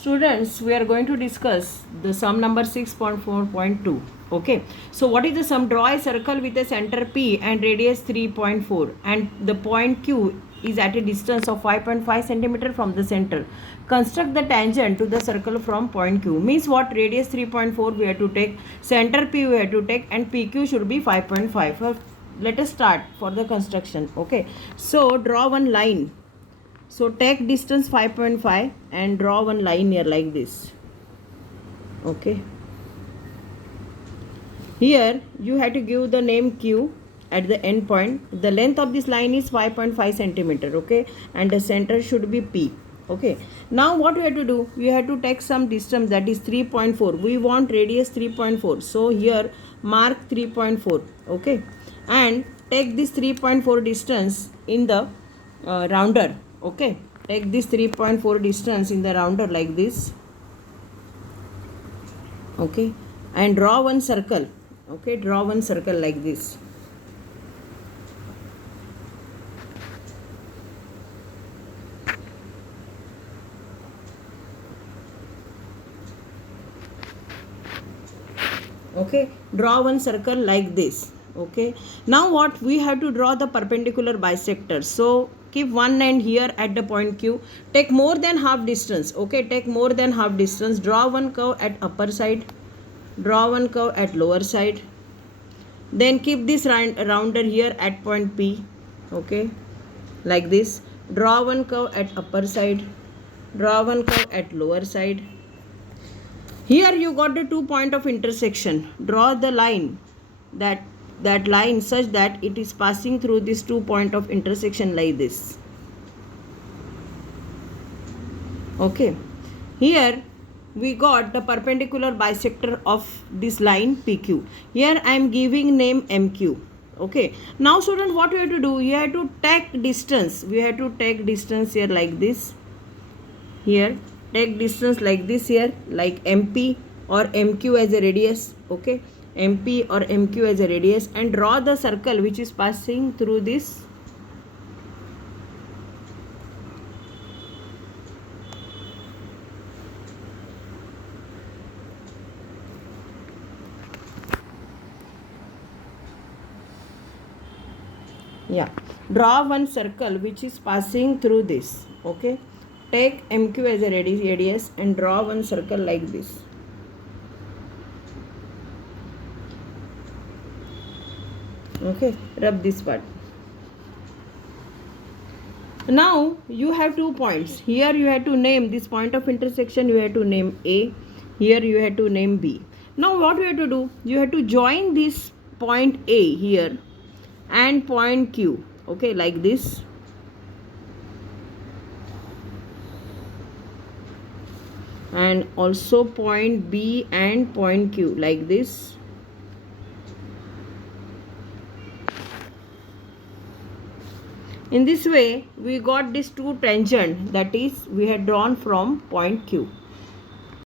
Students, we are going to discuss the sum number 6.4.2. Okay, so what is the sum? Draw a circle with a center P and radius 3.4 and the point Q is at a distance of 5.5 centimeter from the center. Construct the tangent to the circle from point Q. Means what? Radius 3.4 we have to take, center P we have to take, and PQ should be 5.5. Let us start for the construction. Okay, so draw one line. So take distance 5.5 and draw one line here like this. Okay. Here you have to give the name Q at the end point. The length of this line is 5.5 centimeter. Okay. And the center should be P. Okay. Now what you have to do? You have to take some distance, that is 3.4. We want radius 3.4. So here mark 3.4. Okay. And take this 3.4 distance in the rounder. Okay, take this 3.4 distance in the rounder like this. Okay, and draw one circle. Okay, draw one circle like this. Okay, draw one circle like this. Okay, now what? We have to draw the perpendicular bisector. So keep one end here at the point Q. Take more than half distance. Okay, take more than half distance. Draw one curve at upper side. Draw one curve at lower side. Then keep this rounder here at point P. Okay, like this. Draw one curve at upper side. Draw one curve at lower side. Here you got the 2 point of intersection. Draw the line, that line such that it is passing through this 2 point of intersection like this. Okay, here we got the perpendicular bisector of this line PQ. Here I am giving name MQ. Okay, now student, what we have to do? You have to take distance. We have to take distance here like this. Here take distance like this here, like MP or MQ as a radius. Okay, MP or MQ as a radius, and draw the circle which is passing through this. Yeah, draw one circle which is passing through this. Okay, take MQ as a radius and draw one circle like this. Okay, rub this part. Now you have 2 points. Here you have to name this point of intersection, you have to name A. Here you have to name B. Now what you have to do? You have to join this point A here and point Q. Okay, like this. And also point B and point Q like this. In this way we got this 2 tangent, that is we had drawn from point Q.